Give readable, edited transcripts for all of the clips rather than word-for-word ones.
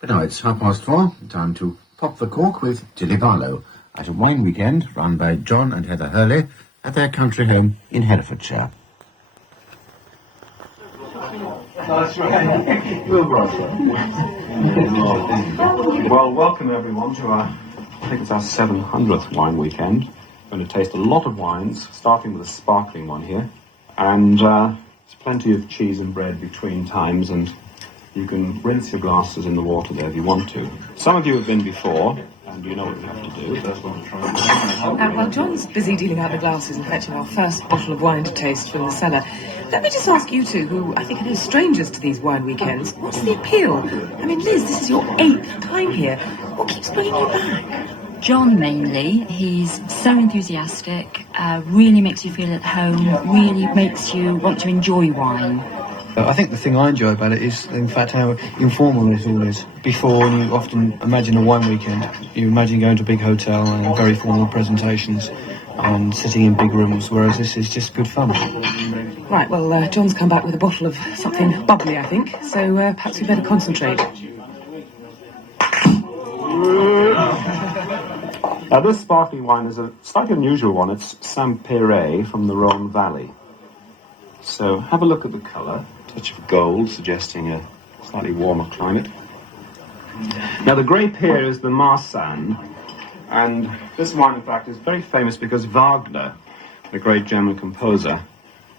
But now it's 4:30, time to pop the cork with Tilly Barlow at a wine weekend run by John and Heather Hurley at their country home in Herefordshire. That's right. Well, welcome everyone to our, I think it's our 700th wine weekend. We're going to taste a lot of wines, starting with a sparkling one here. And there's plenty of cheese and bread between times, and you can rinse your glasses in the water there if you want to. Some of you have been before, and you know what you have to do. While John's busy dealing out the glasses and fetching our first bottle of wine to taste from the cellar, let me just ask you two, who I think are no strangers to these wine weekends, what's the appeal? I mean, Liz, this is your 8th time here. What keeps bringing you back? John mainly. He's so enthusiastic, really makes you feel at home, really makes you want to enjoy wine. I think the thing I enjoy about it is, in fact, how informal it all is. Before, when you often imagine a wine weekend, you imagine going to a big hotel and very formal presentations and sitting in big rooms, whereas this is just good fun. Right, well, John's come back with a bottle of something bubbly, I think, so perhaps we better concentrate. Now, this sparkling wine is a slightly unusual one. It's Saint-Péray from the Rhone Valley. So have a look at the colour. Touch of gold, suggesting a slightly warmer climate. Now, the grape here is the Marsanne, and this wine, in fact, is very famous because Wagner, the great German composer,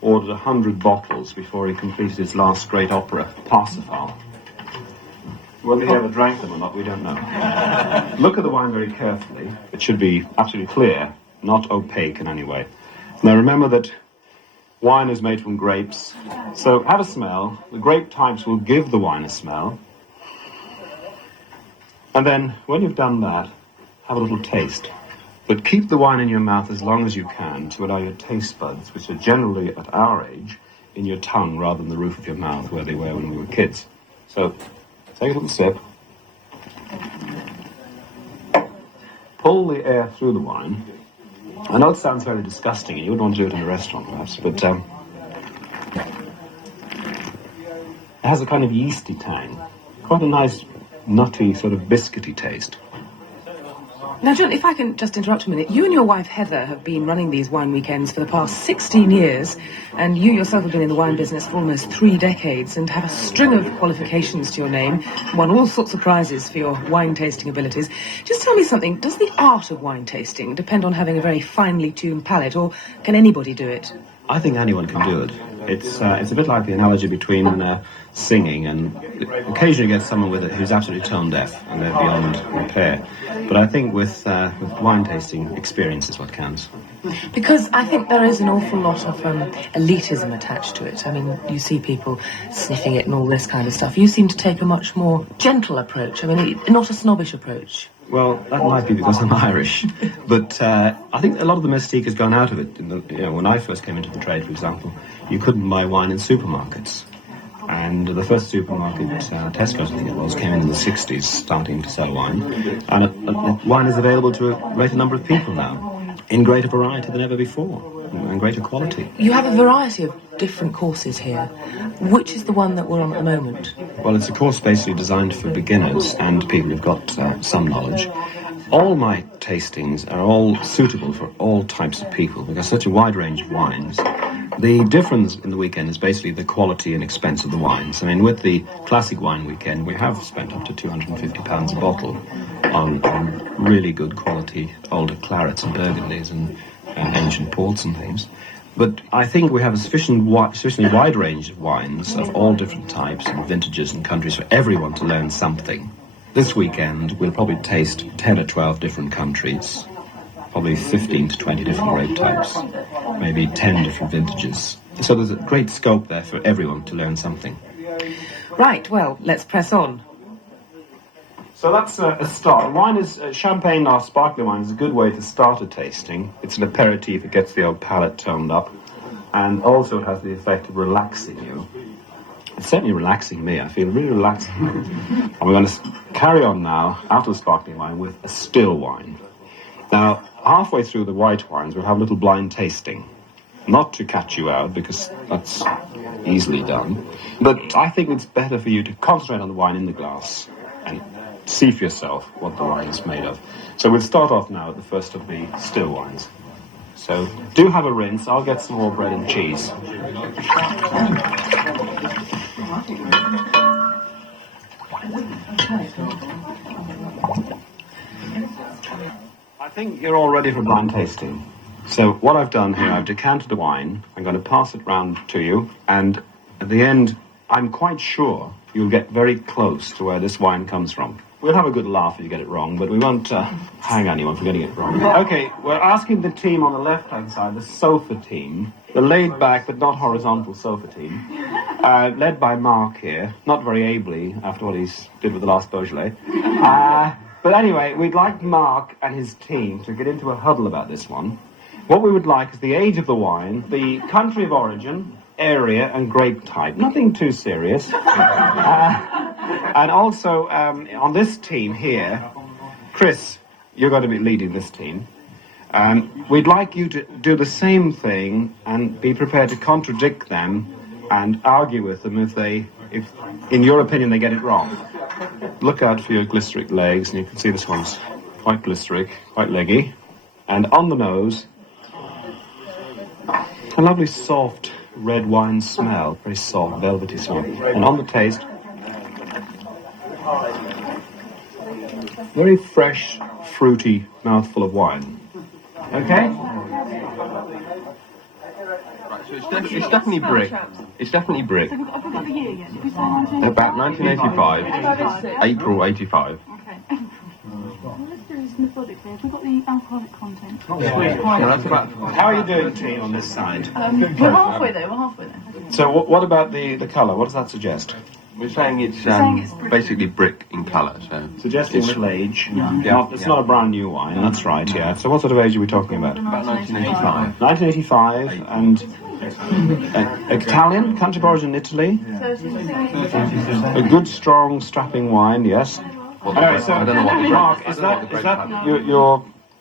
ordered 100 bottles before he completed his last great opera, Parsifal. Whether he ever drank them or not, we don't know. Look at the wine very carefully. It should be absolutely clear, not opaque in any way. Now, remember that wine is made from grapes, so have a smell. The grape types will give the wine a smell. And then, when you've done that, have a little taste. But keep the wine in your mouth as long as you can to allow your taste buds, which are generally at our age, in your tongue rather than the roof of your mouth where they were when we were kids. So, take a little sip. Pull the air through the wine. I know it sounds very disgusting, and you wouldn't want to do it in a restaurant, perhaps, but it has a kind of yeasty tang. Quite a nice, nutty, sort of biscuity taste. Now, John, if I can just interrupt a minute, you and your wife Heather have been running these wine weekends for the past 16 years, and you yourself have been in the wine business for almost 3 decades and have a string of qualifications to your name, won all sorts of prizes for your wine tasting abilities. Just tell me something, does the art of wine tasting depend on having a very finely tuned palate, or can anybody do it? I think anyone can do it. It's a bit like the analogy between singing, and occasionally you get someone with it who's absolutely tone deaf and they're beyond repair. But I think with wine tasting, experience is what counts. Because I think there is an awful lot of elitism attached to it. I mean, you see people sniffing it and all this kind of stuff. You seem to take a much more gentle approach. I mean, not a snobbish approach. Well, that might be because I'm Irish, but I think a lot of the mystique has gone out of it. When I first came into the trade, for example, you couldn't buy wine in supermarkets. And the first supermarket, Tesco's, I think it was, came in the 60s, starting to sell wine. And wine is available to a greater number of people now, in greater variety than ever before, and greater quality. You have a variety of different courses here. Which is the one that we're on at the moment? Well, it's a course basically designed for beginners and people who've got some knowledge. All my tastings are all suitable for all types of people because such a wide range of wines. The difference in the weekend is basically the quality and expense of the wines. I mean, with the classic wine weekend, we have spent up to £250 a bottle on really good quality older clarets and burgundies and ancient ports and things. But I think we have a sufficiently wide range of wines of all different types and vintages and countries for everyone to learn something. This weekend, we'll probably taste 10 or 12 different countries, probably 15 to 20 different grape types, maybe 10 different vintages. So there's a great scope there for everyone to learn something. Right, well, let's press on. So that's a start. Wine is, champagne or sparkling wine is a good way to start a tasting. It's an aperitif, it gets the old palate toned up, and also it has the effect of relaxing you. It's certainly relaxing me. I feel really relaxed. And we're going to carry on now, after the sparkling wine, with a still wine. Now, halfway through the white wines, we'll have a little blind tasting. Not to catch you out, because that's easily done. But I think it's better for you to concentrate on the wine in the glass and see for yourself what the wine is made of. So we'll start off now with the first of the still wines. So do have a rinse. I'll get some more bread and cheese. I think you're all ready for blind tasting. So what I've done here, I've decanted the wine. I'm going to pass it round to you, and at the end, I'm quite sure you'll get very close to where this wine comes from. We'll have a good laugh if you get it wrong, but we won't hang anyone for getting it wrong. Okay, we're asking the team on the left-hand side, the sofa team, the laid-back but not horizontal sofa team, led by Mark here, not very ably after what he's did with the last Beaujolais. But anyway, we'd like Mark and his team to get into a huddle about this one. What we would like is the age of the wine, the country of origin, area and grape type. Nothing too serious. And also, on this team here, Chris, you're going to be leading this team. We'd like you to do the same thing and be prepared to contradict them and argue with them if in your opinion, they get it wrong. Look out for your glyceric legs, and you can see this one's quite glyceric, quite leggy. And on the nose, a lovely soft red wine smell, very soft, velvety smell. And on the taste, very fresh, fruity mouthful of wine. Okay? So it's definitely brick. It's definitely brick. About 1985, April 85. How are you doing, team, on this side? We're halfway there. So what about the colour? What does that suggest? We're saying it's basically brick in colour. So Suggesting little age. Yeah. It's not a brand new wine, that's right, yeah. So what sort of age are we talking about? about 1985. 1985, and Italian, country of origin Italy. A good, strong, strapping wine, yes. Anyway, so, I don't know what the Mark, grape- is I don't know what the that grape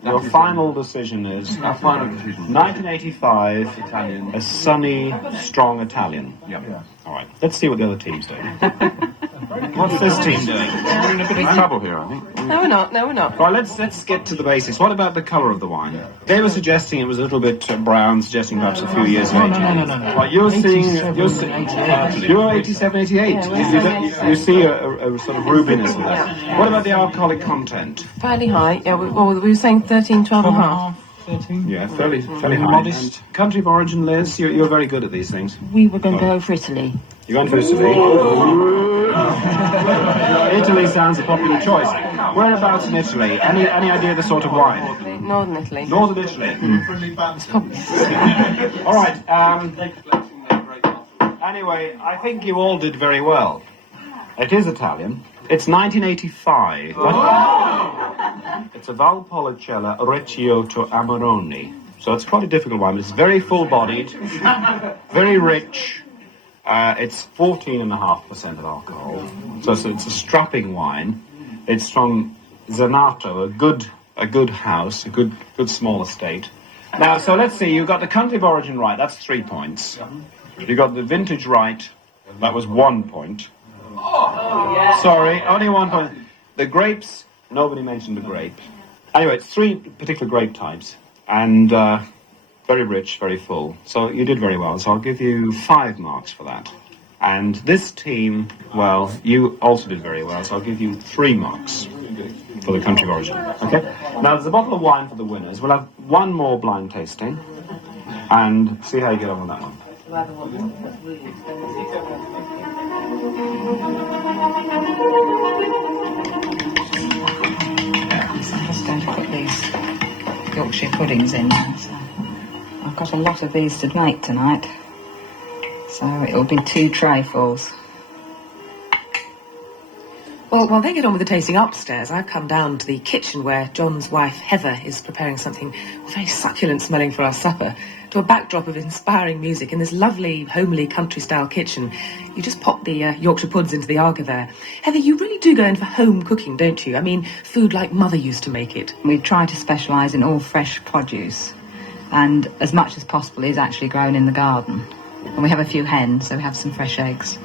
your final decision is Our final decision. 1985, Italian. a sunny, strong Italian? Yeah. All right, let's see what the other team's doing. What's this team doing? We're in a bit of trouble here, I think. No, we're not. Right, let's get to the basics. What about the colour of the wine? They were suggesting it was a little bit brown, suggesting perhaps a few years of age. No. Well, you're 87, 88. You see a sort of rubiness in that. What about the alcoholic content? Fairly high. Yeah, we were saying 13, 12 and a half. 13. Yeah, fairly high. Modest. And country of origin, Liz, you're very good at these things. We were going to go for Italy. You're going for Italy? Italy sounds a popular choice. Whereabouts in Italy? Any idea of the sort of wine? Northern Italy. Northern Italy. All right. Anyway, I think you all did very well. It is Italian. It's 1985. It's a Valpolicella Recioto Amarone. So it's quite a difficult wine, but it's very full-bodied, very rich. It's 14.5% of alcohol. So it's a strapping wine. It's from Zanato, a good house, a good small estate. Now, so let's see. You got the country of origin right. That's 3 points. You got the vintage right. That was 1 point. Sorry, only 1 point. The grapes, nobody mentioned the grape. Anyway, it's 3 particular grape types, and very rich, very full. So you did very well, so I'll give you 5 marks for that. And this team, well, you also did very well, so I'll give you 3 marks for the country of origin. Okay? Now, there's a bottle of wine for the winners. We'll have one more blind tasting, and see how you get on with that one. I'm just going to put these Yorkshire puddings in now. So I've got a lot of these to make tonight, so it'll be 2 trayfuls. Well, while they get on with the tasting upstairs, I've come down to the kitchen where John's wife, Heather, is preparing something very succulent smelling for our supper, to a backdrop of inspiring music in this lovely, homely, country-style kitchen. You just pop the Yorkshire puds into the Arga there. Heather, you really do go in for home cooking, don't you? I mean, food like Mother used to make it. We try to specialise in all fresh produce, and as much as possible is actually grown in the garden. And we have a few hens, so we have some fresh eggs.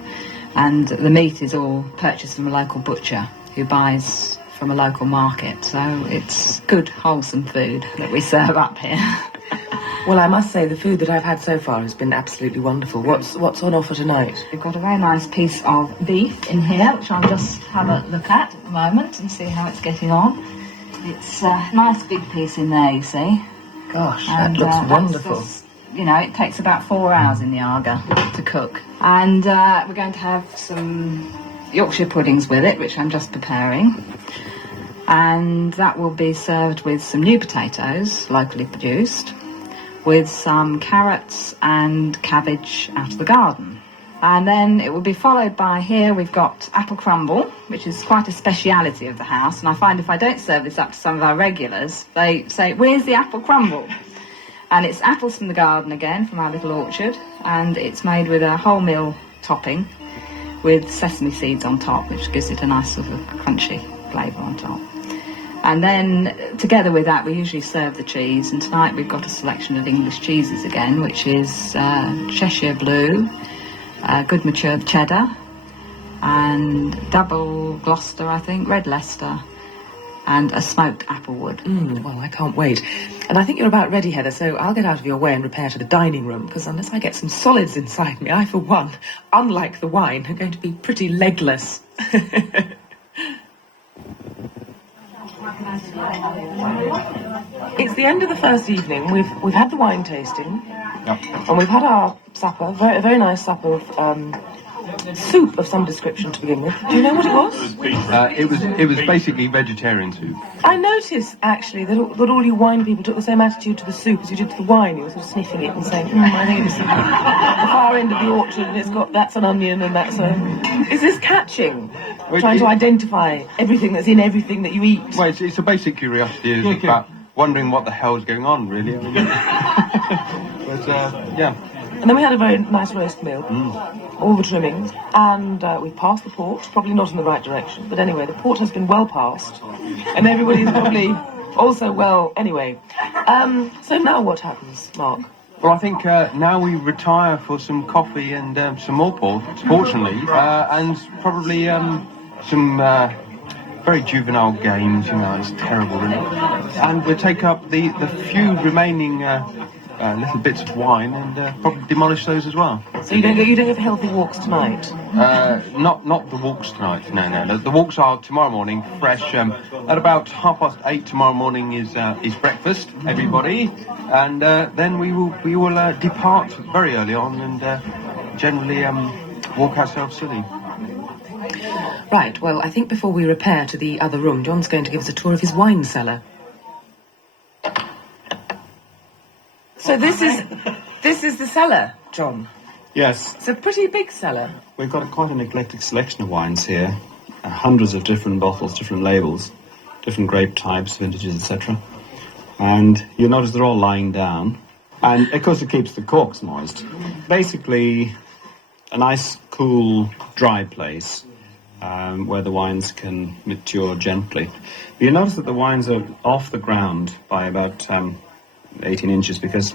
And the meat is all purchased from a local butcher. who buys from a local market. So it's good, wholesome food that we serve up here. Well, I must say the food that I've had so far has been absolutely wonderful. What's on offer tonight? We've got a very nice piece of beef in here, which I'll just have a look at the moment and see how it's getting on. It's a nice big piece in there, you see. Gosh, that looks wonderful. You know, it takes about 4 hours in the Aga to cook. And we're going to have some Yorkshire puddings with it, which I'm just preparing. And that will be served with some new potatoes, locally produced, with some carrots and cabbage out of the garden. And then it will be followed by, here we've got apple crumble, which is quite a speciality of the house. And I find if I don't serve this up to some of our regulars, they say, "Where's the apple crumble?" And it's apples from the garden again, from our little orchard. And it's made with a wholemeal topping with sesame seeds on top, which gives it a nice sort of crunchy flavour on top. And then, together with that, we usually serve the cheese. And tonight we've got a selection of English cheeses again, which is Cheshire Blue, good matured cheddar, and double Gloucester, I think, red Leicester, and a smoked applewood. Well, I can't wait. And I think you're about ready, Heather, so I'll get out of your way and repair to the dining room, because unless I get some solids inside me, I, for one, unlike the wine, are going to be pretty legless. It's the end of the first evening. We've had the wine tasting, and we've had our supper, a very nice supper of soup of some description to begin with. Do you know what it was? It was basically vegetarian soup. I noticed actually that all you wine people took the same attitude to the soup as you did to the wine. You were sort of sniffing it and saying, I think it's the far end of the orchard, and that's an onion, and that's a... Is this catching? Trying to identify everything that's in everything that you eat? Well, it's a basic curiosity. It's about wondering what the hell's going on, really. But, yeah. And then we had a very nice roast meal, all the trimmings, and we passed the port, probably not in the right direction, but anyway, the port has been well passed, and everybody's probably also well, anyway. So now what happens, Mark? Well, I think now we retire for some coffee and some more port, fortunately, and probably some very juvenile games, you know, it's terrible, really. And we'll take up the few remaining little bits of wine and probably demolish those as well. So you don't go for healthy walks tonight? Not the walks tonight, no. The walks are tomorrow morning, fresh. At about 8:30 tomorrow morning is breakfast, everybody, and then we will depart very early on and generally walk ourselves silly. Right, well, I think before we repair to the other room, John's going to give us a tour of his wine cellar. So this is the cellar, John. Yes. It's a pretty big cellar. We've got quite an eclectic selection of wines here. Hundreds of different bottles, different labels, different grape types, vintages, etc. And you'll notice they're all lying down. And, of course, it keeps the corks moist. Basically, a nice, cool, dry place where the wines can mature gently. But you notice that the wines are off the ground by about 18 inches because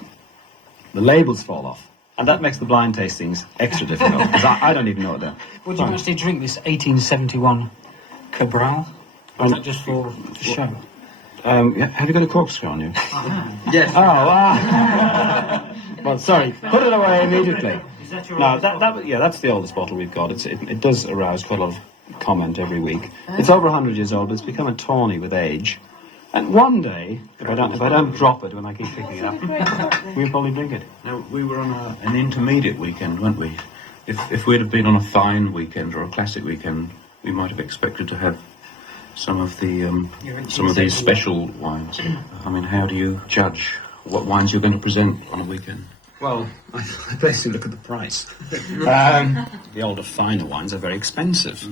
the labels fall off. And that makes the blind tastings extra difficult, because I don't even know what they're... Would you actually drink this 1871 Cabral? Or is that just for show? Have you got a corkscrew on you? Yes. Well, sorry, put it away immediately. Is that your No, that's the oldest bottle we've got. It does arouse quite a lot of comment every week. It's over 100 years old, but it's become a tawny with age. And one day, if I don't drop it when I keep picking it up, we'll probably drink it. Now, we were on an intermediate weekend, weren't we? If we'd have been on a fine weekend or a classic weekend, we might have expected to have some of these special wines. I mean, how do you judge what wines you're going to present on a weekend? Well, I basically look at the price. The older, finer wines are very expensive.